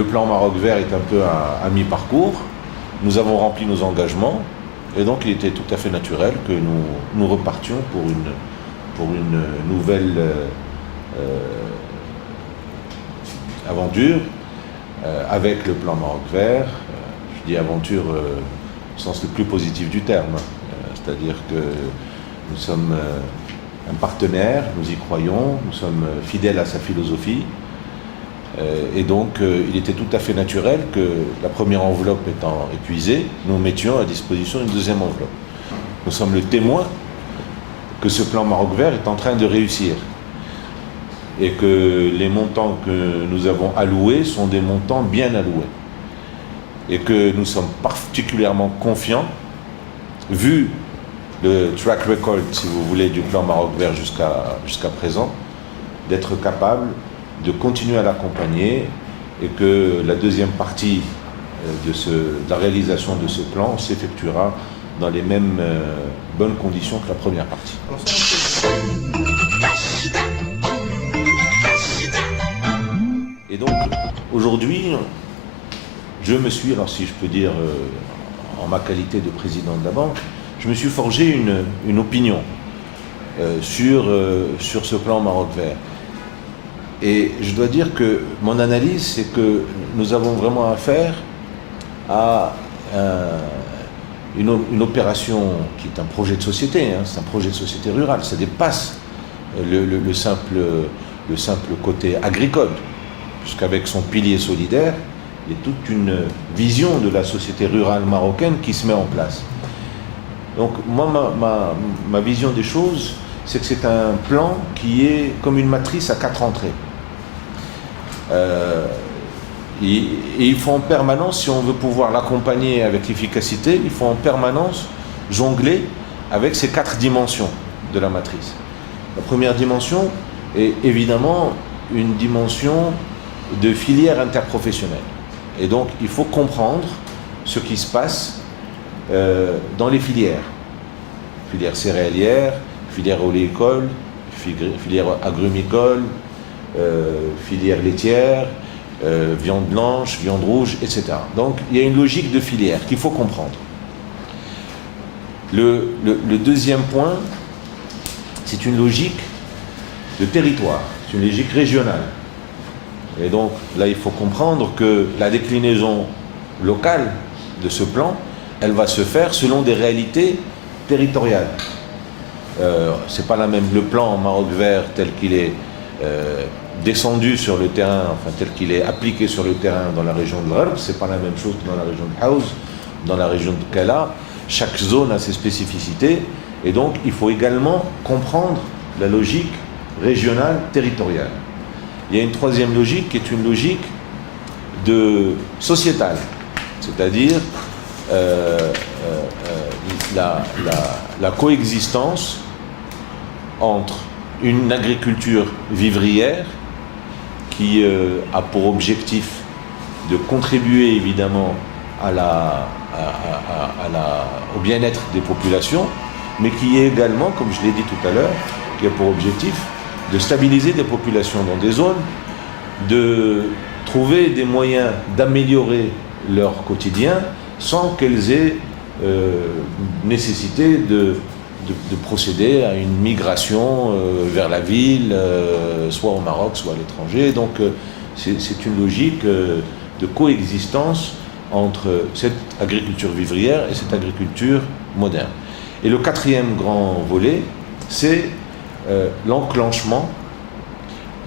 le plan Maroc vert est un peu à mi-parcours. Nous avons rempli nos engagements et donc il était tout à fait naturel que nous repartions pour une nouvelle aventure avec le plan Maroc vert. Je dis aventure au sens le plus positif du terme, c'est-à-dire que nous sommes un partenaire, nous y croyons, nous sommes fidèles à sa philosophie. Et donc, il était tout à fait naturel que la première enveloppe étant épuisée, nous mettions à disposition une deuxième enveloppe. Nous sommes le témoin que ce plan Maroc vert est en train de réussir et que les montants que nous avons alloués sont des montants bien alloués et que nous sommes particulièrement confiants, vu le track record, si vous voulez, du plan Maroc vert jusqu'à présent, d'être capable de continuer à l'accompagner et que la deuxième partie de la réalisation de ce plan s'effectuera dans les mêmes bonnes conditions que la première partie. Et donc, aujourd'hui, je me suis, alors si je peux dire en ma qualité de président de la banque, je me suis forgé une opinion sur ce plan Maroc vert. Et je dois dire que mon analyse, c'est que nous avons vraiment affaire à une opération qui est un projet de société, hein, c'est un projet de société rurale, ça dépasse le simple côté agricole, puisqu'avec son pilier solidaire, il y a toute une vision de la société rurale marocaine qui se met en place. Donc moi, ma vision des choses, c'est que c'est un plan qui est comme une matrice à 4 entrées. Et il faut en permanence, si on veut pouvoir l'accompagner avec efficacité, il faut en permanence jongler avec ces 4 dimensions de la matrice. La première dimension est évidemment une dimension de filière interprofessionnelle. Et donc il faut comprendre ce qui se passe dans les filières. Filière céréalière, filière oléicole, filière agrumicole, filière laitière, viande blanche, viande rouge, etc. Donc il y a une logique de filière qu'il faut comprendre. Le deuxième point, c'est une logique de territoire, c'est une logique régionale. Et donc là, il faut comprendre que la déclinaison locale de ce plan, elle va se faire selon des réalités territoriales. C'est pas la même, le plan Maroc vert tel qu'il est descendu sur le terrain, enfin tel qu'il est appliqué sur le terrain dans la région de l'Arb, c'est pas la même chose que dans la région de Haouz, dans la région de Kala. Chaque zone a ses spécificités et donc il faut également comprendre la logique régionale territoriale. Il y a une troisième logique qui est une logique sociétale, c'est-à-dire la coexistence entre une agriculture vivrière qui a pour objectif de contribuer évidemment au bien-être des populations, mais qui est également, comme je l'ai dit tout à l'heure, qui a pour objectif de stabiliser des populations dans des zones, de trouver des moyens d'améliorer leur quotidien sans qu'elles aient nécessité de procéder à une migration vers la ville, soit au Maroc, soit à l'étranger. Donc c'est une logique de coexistence entre cette agriculture vivrière et cette agriculture moderne. Et le quatrième grand volet, c'est l'enclenchement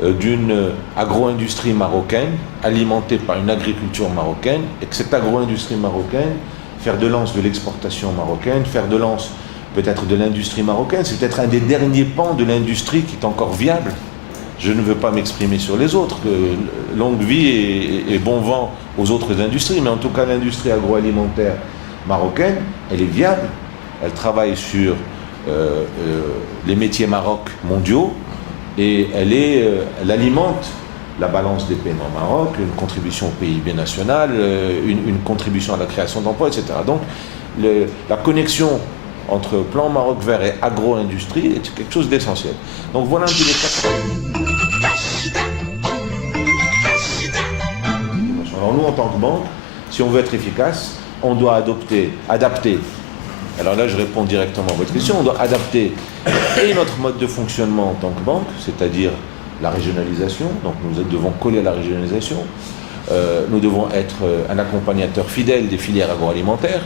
d'une agro-industrie marocaine alimentée par une agriculture marocaine, et que cette agro-industrie marocaine, faire de lance de l'exportation marocaine, faire de lance peut-être de l'industrie marocaine, c'est peut-être un des derniers pans de l'industrie qui est encore viable. Je ne veux pas m'exprimer sur les autres, longue vie et bon vent aux autres industries, mais en tout cas l'industrie agroalimentaire marocaine, elle est viable, elle travaille sur les métiers Maroc mondiaux et elle alimente la balance des paiements Maroc, une contribution au PIB national, une contribution à la création d'emplois, etc. Donc la connexion entre plan Maroc vert et agro-industrie est quelque chose d'essentiel. Donc voilà un peu les 4 dimensions. Alors nous, en tant que banque, si on veut être efficace, on doit adapter. Alors là, je réponds directement à votre question. On doit adapter et notre mode de fonctionnement en tant que banque, c'est-à-dire la régionalisation. Donc nous devons coller à la régionalisation. Nous devons être un accompagnateur fidèle des filières agroalimentaires.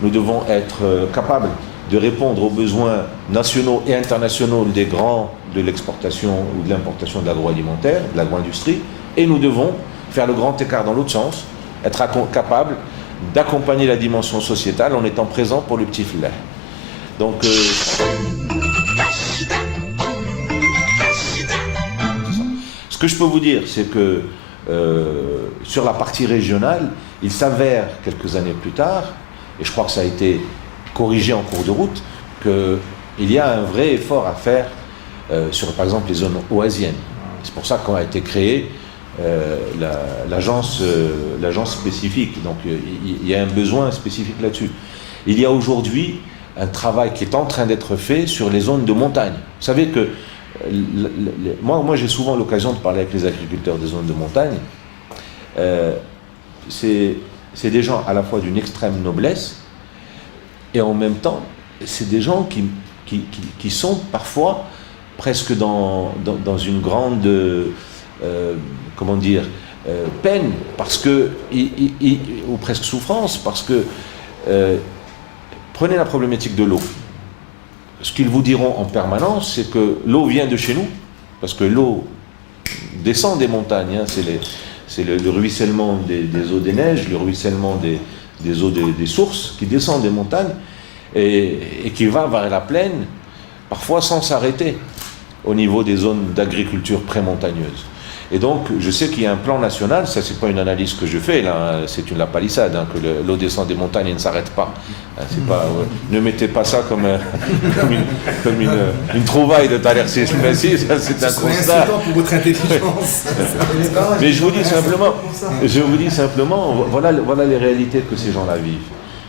Nous devons être capables de répondre aux besoins nationaux et internationaux des grands de l'exportation ou de l'importation de l'agroalimentaire, de l'agro-industrie. Et nous devons faire le grand écart dans l'autre sens, être capables d'accompagner la dimension sociétale en étant présent pour le petit filet. Donc, ce que je peux vous dire, c'est que sur la partie régionale, il s'avère quelques années plus tard, et je crois que ça a été corrigé en cours de route, qu'il y a un vrai effort à faire sur, par exemple, les zones oasiennes. C'est pour ça qu'a été créée l'agence spécifique. Donc il y a un besoin spécifique là-dessus. Il y a aujourd'hui un travail qui est en train d'être fait sur les zones de montagne. Vous savez que moi j'ai souvent l'occasion de parler avec les agriculteurs des zones de montagne. C'est des gens à la fois d'une extrême noblesse et en même temps c'est des gens qui sont parfois presque dans une grande comment dire, peine, parce que, ou presque souffrance, parce que, prenez la problématique de l'eau. Ce qu'ils vous diront en permanence, c'est que l'eau vient de chez nous, parce que l'eau descend des montagnes, hein, c'est le ruissellement des eaux des neiges, le ruissellement des eaux des sources, qui descend des montagnes, et qui va vers la plaine, parfois sans s'arrêter, au niveau des zones d'agriculture prémontagneuse. Et donc, je sais qu'il y a un plan national, ça c'est pas une analyse que je fais, là, c'est la palissade, hein, que l'eau descend des montagnes et ne s'arrête pas. C'est pas ne mettez pas ça comme une trouvaille de Thaler Sissi, ça c'est un constat. Pour votre intelligence. Mais je vous dis simplement, voilà les réalités que ces gens-là vivent.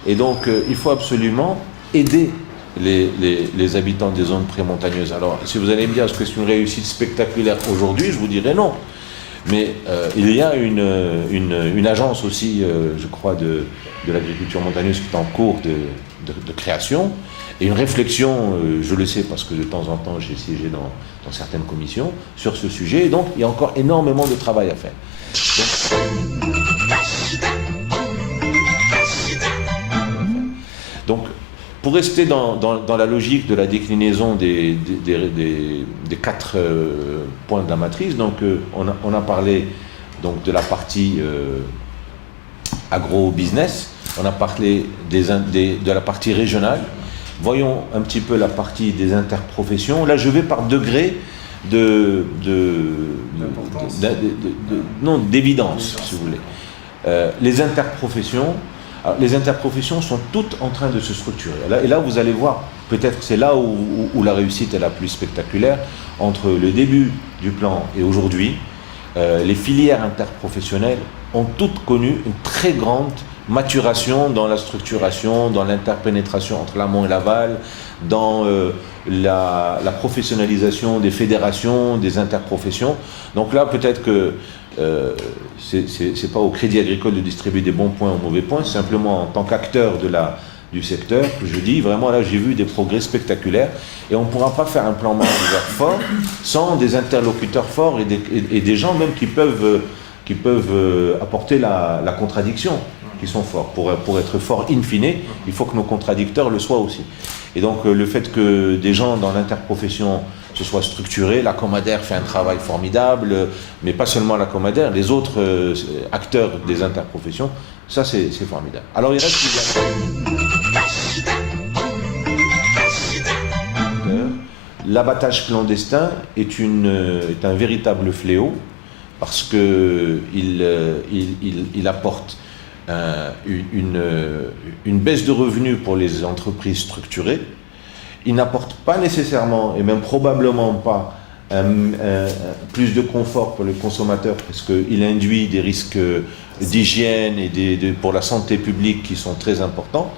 Et donc, il faut absolument aider les habitants des zones prémontagneuses. Alors, si vous allez me dire, est-ce que c'est une réussite spectaculaire aujourd'hui, je vous dirais non. Mais il y a une agence aussi, je crois, de l'agriculture montagneuse qui est en cours de création, et une réflexion, je le sais parce que de temps en temps j'ai siégé dans certaines commissions sur ce sujet, et donc il y a encore énormément de travail à faire. Donc pour rester dans la logique de la déclinaison des 4 points de la matrice, donc on a parlé donc de la partie agro-business, on a parlé de la partie régionale. Voyons un petit peu la partie des interprofessions. Là, je vais par degré d'évidence, si vous voulez. Les interprofessions. Alors, les interprofessions sont toutes en train de se structurer. Et là, vous allez voir, peut-être c'est là où la réussite est la plus spectaculaire, entre le début du plan et aujourd'hui, les filières interprofessionnelles ont toutes connu une très grande maturation dans la structuration, dans l'interpénétration entre l'amont et l'aval, dans la professionnalisation des fédérations, des interprofessions. Donc là, peut-être que c'est pas au Crédit Agricole de distribuer des bons points ou mauvais points, c'est simplement en tant qu'acteur du secteur que je dis, vraiment là j'ai vu des progrès spectaculaires, et on ne pourra pas faire un plan manager fort sans des interlocuteurs forts et des gens même qui peuvent apporter la contradiction, qui sont forts. Pour être fort in fine, il faut que nos contradicteurs le soient aussi. Et donc le fait que des gens dans l'interprofession se soient structurés, la Comadère fait un travail formidable, mais pas seulement la Comadère, les autres acteurs des interprofessions, ça c'est formidable. Alors il reste l'abattage clandestin est un véritable fléau, parce qu'il apporte une baisse de revenus pour les entreprises structurées. Il n'apporte pas nécessairement, et même probablement pas, plus de confort pour les consommateurs, parce qu'il induit des risques d'hygiène et pour la santé publique qui sont très importants.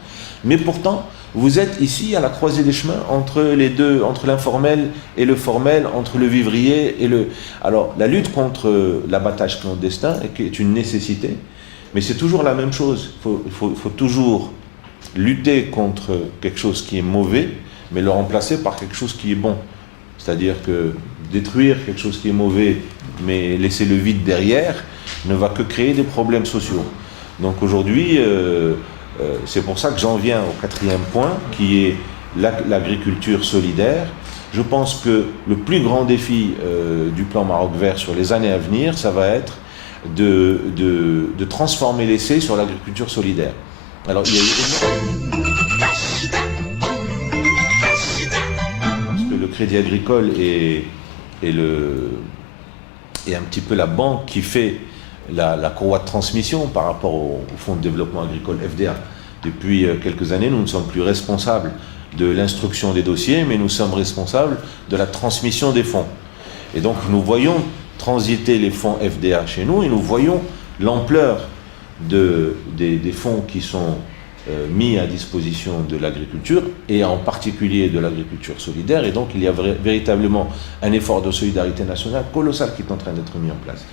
Mais pourtant, vous êtes ici à la croisée des chemins entre les deux, entre l'informel et le formel, entre le vivrier et le... Alors, la lutte contre l'abattage clandestin est une nécessité, Mais c'est toujours la même chose. Il faut toujours lutter contre quelque chose qui est mauvais, mais le remplacer par quelque chose qui est bon. C'est-à-dire que détruire quelque chose qui est mauvais, mais laisser le vide derrière, ne va que créer des problèmes sociaux. Donc aujourd'hui, c'est pour ça que j'en viens au 4e point, qui est l'agriculture solidaire. Je pense que le plus grand défi du plan Maroc Vert sur les années à venir, ça va être de transformer l'essai sur l'agriculture solidaire. Alors, il y a parce que le Crédit Agricole est un petit peu la banque qui fait la courroie de transmission par rapport au Fonds de développement agricole FDA. Depuis quelques années, nous ne sommes plus responsables de l'instruction des dossiers, mais nous sommes responsables de la transmission des fonds. Et donc, nous voyons transiter les fonds FDA chez nous et nous voyons l'ampleur des fonds qui sont mis à disposition de l'agriculture et en particulier de l'agriculture solidaire. Et donc, il y a véritablement un effort de solidarité nationale colossal qui est en train d'être mis en place.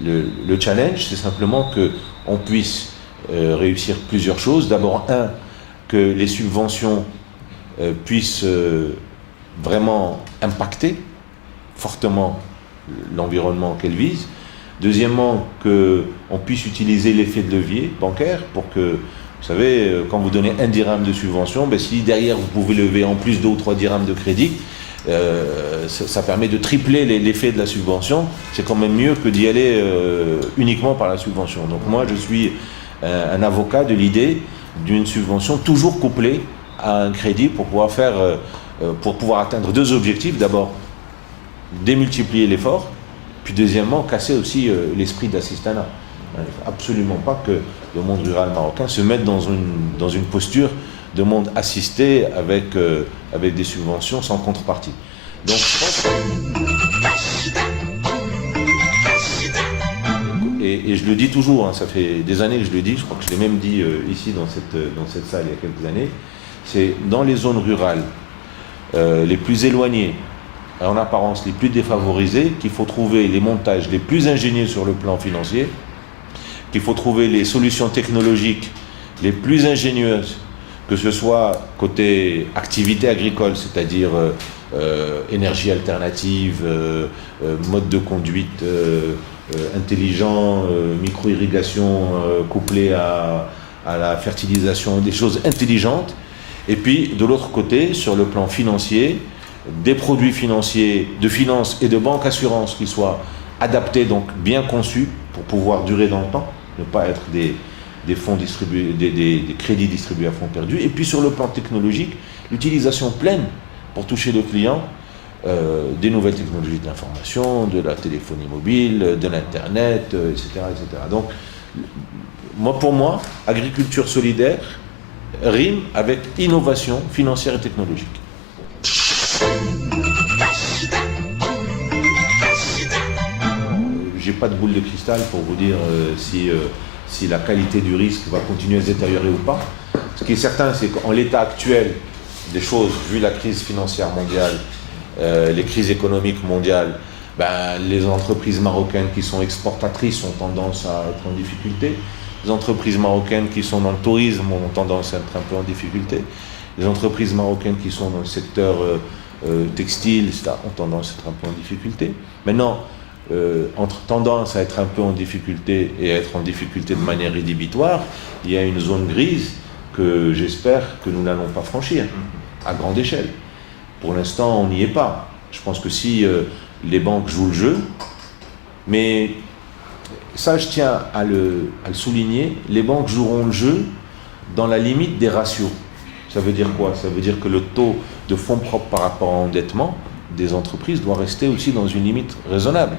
Le challenge, c'est simplement qu'on puisse réussir plusieurs choses. D'abord, que les subventions puissent vraiment impacter fortement l'environnement qu'elles visent. Deuxièmement, qu'on puisse utiliser l'effet de levier bancaire pour que, vous savez, quand vous donnez 1 dirham de subvention, ben si derrière vous pouvez lever en plus 2 ou 3 dirhams de crédit, ça permet de tripler l'effet de la subvention. C'est quand même mieux que d'y aller uniquement par la subvention. Donc moi, je suis un avocat de l'idée d'une subvention toujours couplée à un crédit pour pouvoir atteindre 2 objectifs. D'abord, démultiplier l'effort, puis deuxièmement, casser aussi l'esprit d'assistanat. Il ne faut absolument pas que le monde rural marocain se mette dans une posture de monde assisté avec des subventions sans contrepartie. Donc je pense et je le dis toujours, hein, ça fait des années que je le dis, je crois que je l'ai même dit ici dans cette salle il y a quelques années, c'est dans les zones rurales les plus éloignées, en apparence les plus défavorisées, qu'il faut trouver les montages les plus ingénieux sur le plan financier, qu'il faut trouver les solutions technologiques les plus ingénieuses, que ce soit côté activité agricole, c'est-à-dire énergie alternative, mode de conduite intelligent, micro-irrigation couplée à la fertilisation, des choses intelligentes. Et puis, de l'autre côté, sur le plan financier, des produits financiers, de finances et de banque assurance qui soient adaptés, donc bien conçus pour pouvoir durer dans le temps, ne pas être des fonds distribués, des crédits distribués à fonds perdus. Et puis sur le plan technologique, l'utilisation pleine pour toucher le client des nouvelles technologies de l'information, de la téléphonie mobile, de l'Internet, etc., etc. Donc, pour moi, agriculture solidaire rime avec innovation financière et technologique. J'ai pas de boule de cristal pour vous dire si la qualité du risque va continuer à se détériorer ou pas. Ce qui est certain, c'est qu'en l'état actuel des choses, vu la crise financière mondiale, les crises économiques mondiales, les entreprises marocaines qui sont exportatrices ont tendance à être en difficulté. Les entreprises marocaines qui sont dans le tourisme ont tendance à être un peu en difficulté. Les entreprises marocaines qui sont dans le secteur textile, etc., ont tendance à être un peu en difficulté. Maintenant, entre tendance à être un peu en difficulté et à être en difficulté de manière rédhibitoire, il y a une zone grise que j'espère que nous n'allons pas franchir à grande échelle. Pour l'instant, on n'y est pas. Je pense que si les banques jouent le jeu, mais ça, je tiens à le souligner, les banques joueront le jeu dans la limite des ratios. Ça veut dire quoi? Ça veut dire que le taux de fonds propres par rapport à endettement des entreprises doit rester aussi dans une limite raisonnable.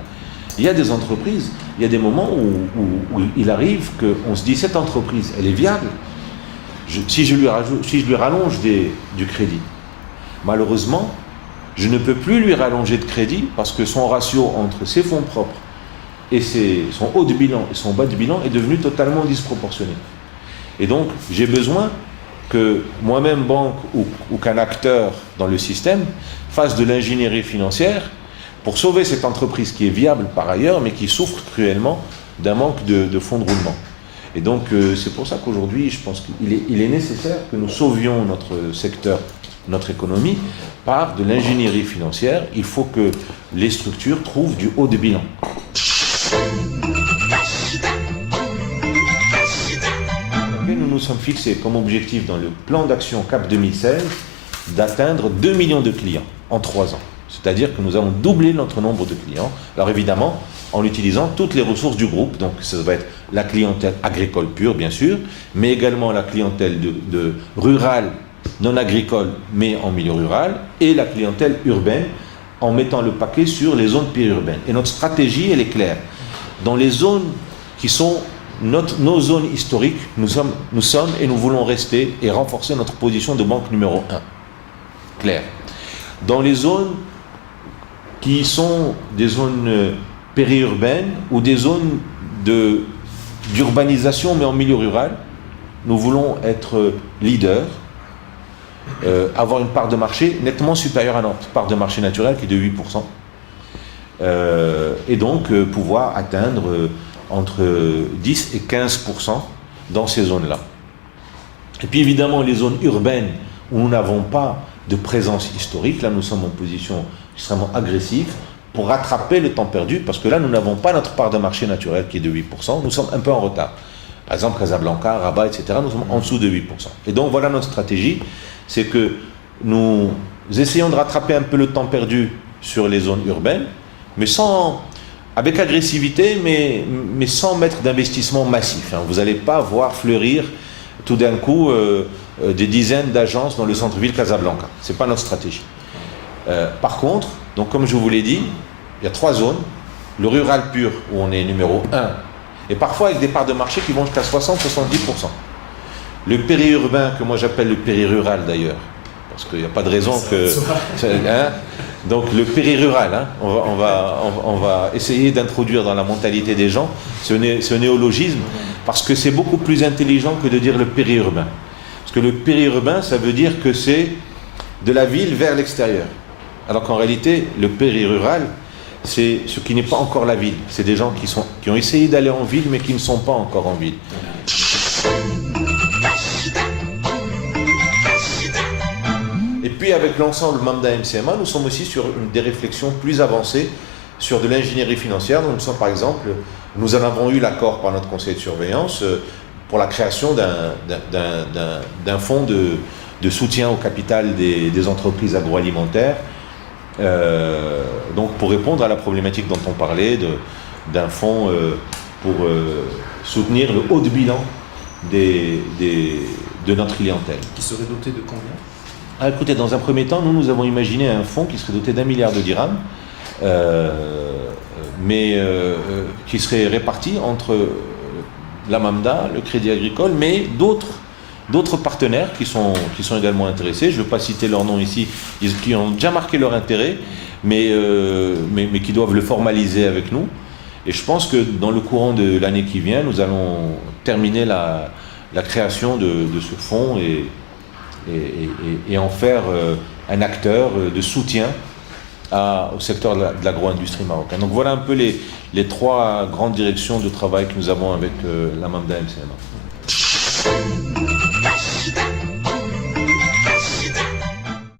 Il y a des entreprises, il y a des moments où il arrive qu'on se dit cette entreprise, elle est viable. Si je lui rallonge du crédit, malheureusement, je ne peux plus lui rallonger de crédit parce que son ratio entre ses fonds propres et son haut de bilan et son bas de bilan est devenu totalement disproportionné. Et donc, j'ai besoin que moi-même, banque ou qu'un acteur dans le système fasse de l'ingénierie financière pour sauver cette entreprise qui est viable par ailleurs, mais qui souffre cruellement d'un manque de fonds de roulement. Et donc c'est pour ça qu'aujourd'hui, je pense qu'il est nécessaire que nous sauvions notre secteur, notre économie, par de l'ingénierie financière. Il faut que les structures trouvent du haut de bilan. Nous nous sommes fixés comme objectif dans le plan d'action CAP 2016 d'atteindre 2 millions de clients en 3 ans. C'est-à-dire que nous allons doubler notre nombre de clients. Alors évidemment, en utilisant toutes les ressources du groupe. Donc ça va être la clientèle agricole pure, bien sûr, mais également la clientèle de rurale, non agricole, mais en milieu rural, et la clientèle urbaine, en mettant le paquet sur les zones périurbaines. Et notre stratégie, elle est claire. Dans les zones qui sont nos zones historiques, nous sommes et nous voulons rester et renforcer notre position de banque numéro 1. Clair. Dans les zones qui sont des zones périurbaines ou des zones d'urbanisation mais en milieu rural, nous voulons être leaders, avoir une part de marché nettement supérieure à notre part de marché naturelle qui est de 8%, et donc pouvoir atteindre entre 10 et 15% dans ces zones-là. Et puis évidemment les zones urbaines où nous n'avons pas de présence historique, là nous sommes en position extrêmement agressive pour rattraper le temps perdu, parce que là nous n'avons pas notre part de marché naturelle qui est de 8%, nous sommes un peu en retard. Par exemple Casablanca, Rabat, etc., nous sommes en dessous de 8%. Et donc voilà notre stratégie, c'est que nous essayons de rattraper un peu le temps perdu sur les zones urbaines, mais avec agressivité, mais sans mettre d'investissement massif. Vous n'allez pas voir fleurir tout d'un coup des dizaines d'agences dans le centre-ville Casablanca. Ce n'est pas notre stratégie. Par contre, donc comme je vous l'ai dit, il y a 3 zones. Le rural pur, où on est numéro 1, et parfois avec des parts de marché qui vont jusqu'à 60-70%. Le périurbain, que moi j'appelle le périrural d'ailleurs, parce qu'il n'y a pas de raison que... Donc le périrural, on va essayer d'introduire dans la mentalité des gens ce néologisme, parce que c'est beaucoup plus intelligent que de dire le périurbain. Parce que le périurbain, ça veut dire que c'est de la ville vers l'extérieur. Alors qu'en réalité, le périrural, c'est ce qui n'est pas encore la ville. C'est des gens qui ont essayé d'aller en ville, mais qui ne sont pas encore en ville. Et puis avec l'ensemble Mamda MCMA, nous sommes aussi sur des réflexions plus avancées sur de l'ingénierie financière. Donc, nous en avons eu l'accord par notre conseil de surveillance pour la création d'un fonds de soutien au capital des entreprises agroalimentaires, donc pour répondre à la problématique dont on parlait, d'un fonds pour soutenir le haut de bilan de notre clientèle. Qui serait doté de combien ? Écoutez, dans un premier temps, nous avons imaginé un fonds qui serait doté d'1 milliard de dirhams, mais qui serait réparti entre la Mamda, le Crédit Agricole, mais d'autres partenaires qui sont également intéressés. Je ne veux pas citer leurs noms ici, qui ont déjà marqué leur intérêt, mais qui doivent le formaliser avec nous. Et je pense que dans le courant de l'année qui vient, nous allons terminer la création de ce fonds et en faire un acteur de soutien au secteur de l'agro-industrie marocaine. Donc voilà un peu les 3 grandes directions de travail que nous avons avec la Mamda MCMA.